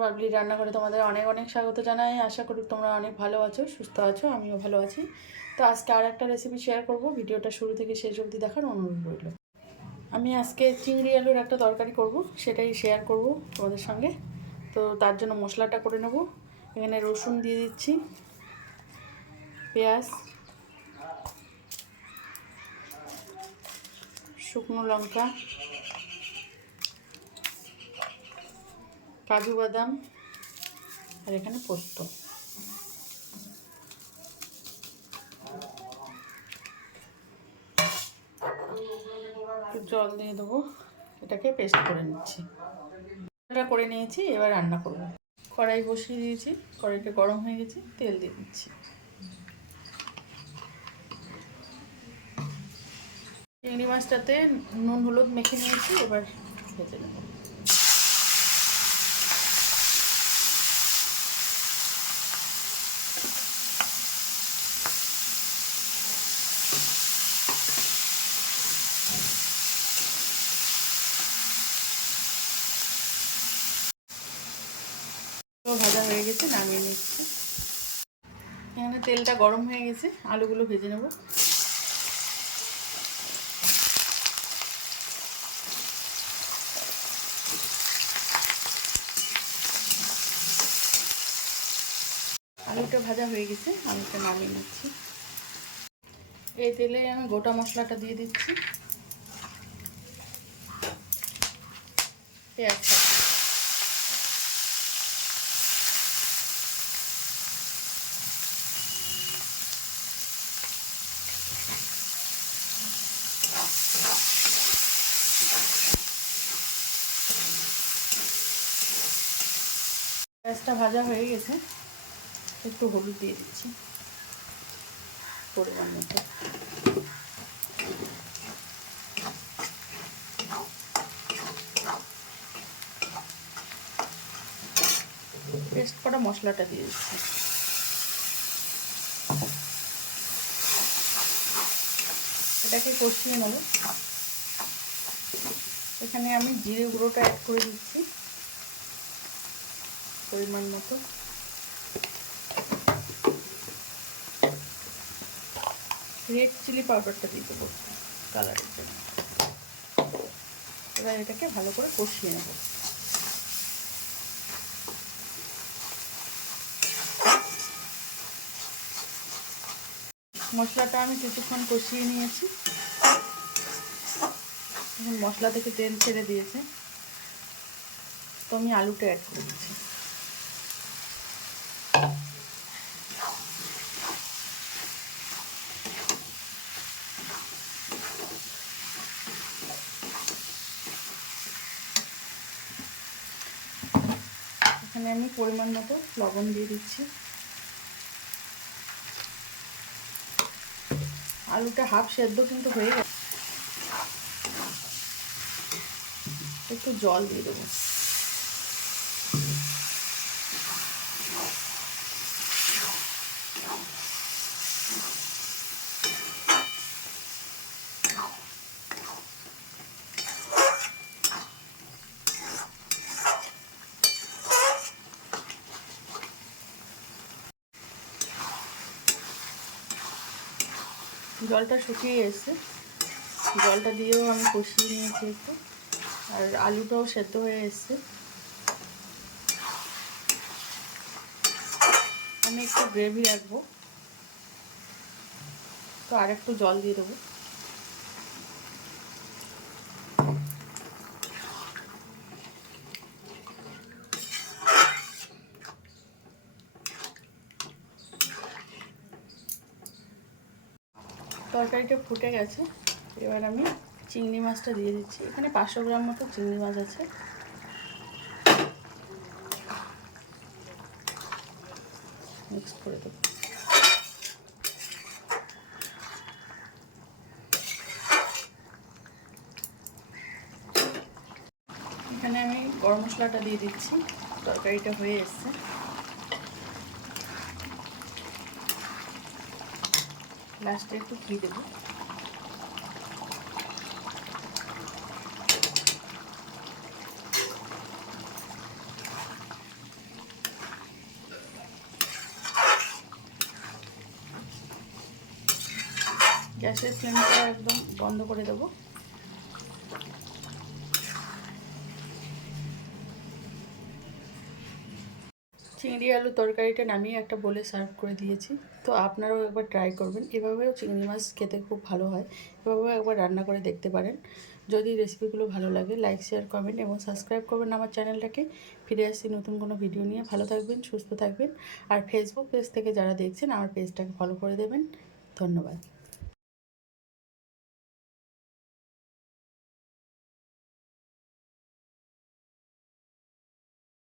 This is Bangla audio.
বাবলি রান্নাঘরে তোমাদের অনেক অনেক স্বাগত জানাই। আশা করি তোমরা অনেক ভালো আছো, সুস্থ আছো, আমিও ভালো আছি। তো আজকে আর একটা রেসিপি শেয়ার করব। ভিডিওটা শুরু থেকে শেষ অবধি দেখার অনুরোধ রইল। আমি আজকে চিংড়ি আলুর একটা তরকারি করব, সেটাই শেয়ার করব তোমাদের সঙ্গে। তো তার জন্য মশলাটা করে নেব। এখানে রসুন দিয়ে দিচ্ছি, পেঁয়াজ, শুকনো লঙ্কা কাজু বাদাম আর এখানে পোস্ত। জল দিয়ে দেবো, এটাকে পেস্ট করে নিচ্ছি। এটা করে নিয়েছি, এবার রান্না করব। কড়াই বসিয়ে দিয়েছি, কড়াইটা গরম হয়ে গেছে, তেল দিয়ে দিচ্ছি। চিংড়ি মাছটাতে নুন, হলুদ মেখে নিয়েছি, এবার ভেজে নেব। ভাজা হয়ে গেছে, নামিয়ে নিচ্ছি। এখানে তেলটা গরম হয়ে গেছে, আলুগুলো ভেজে নেব। আলুটা ভাজা হয়ে গেছে, আলুটা নামিয়ে নিচ্ছি। এই তেলে আমি গোটা মশলাটা দিয়ে দিচ্ছি। পেঁয়াজ পেঁয়াজটা ভাজা হয়ে গেছে, একটু হলুদ দিয়ে দিচ্ছি পরিমাণ মতো। পেস্ট করা মশলাটা দিয়ে দিচ্ছি। এটাকে কষিয়ে নেব। এখানে আমি জিরে গুঁড়োটা অ্যাড করে দিচ্ছি। পরিমাণ মতো। রেড চিলি পাউডারটা দিয়ে দেবো। কালারের জন্য। এবার এটাকে ভালো করে কষিয়ে নেব। মশলাটা আমি কিছুক্ষণ কষিয়ে নিয়েছি। মশলা থেকে তেল ছেড়ে দিয়েছে। তো আমি আলুটা অ্যাড করে এখানে আমি পরিমাণ মতো লবণ দিয়ে দিচ্ছি। আলুটা হাফ সেদ্ধ কিন্তু হয়ে গেছে। একটু জল দিয়ে দেবো। জলটা শুকিয়ে এসছে জলটা দিয়েও আমি কষিয়ে নিয়েছি একটু। আর আলুটাও সেদ্ধ হয়ে এসছে আমি একটু গ্রেভি রাখব। তো আর একটু জল দিয়ে দেবো। তরকারিটা ফুটে গেছে। এবার আমি চিংড়ি মাছটা দিয়ে দিচ্ছি। এখানে পাঁচশো গ্রাম মতো চিংড়ি মাছ আছে। মিক্স করে দেবো। এখানে আমি গরম মশলাটা দিয়ে দিচ্ছি। তরকারিটা হয়ে এসছে। লাস্টে একটু ঘি দেবো। গ্যাসের ফ্লেমটা একদম বন্ধ করে দেবো। চিংড়ি আলু তরকারিটা নামিয়ে একটা বলে সার্ভ করে দিয়েছি। তো আপনারাও একবার ট্রাই করবেন। এভাবেও চিংড়ি মাছ খেতে খুব ভালো হয়। এভাবেও একবার রান্না করে দেখতে পারেন। যদি রেসিপিগুলো ভালো লাগে, লাইক, শেয়ার, কমেন্ট এবং সাবস্ক্রাইব করবেন আমার চ্যানেলটাকে। ফিরে আসছি নতুন কোনো ভিডিও নিয়ে। ভালো থাকবেন, সুস্থ থাকবেন। আর ফেসবুক পেজ থেকে যারা দেখছেন, আমার পেজটাকে ফলো করে দেবেন। ধন্যবাদ।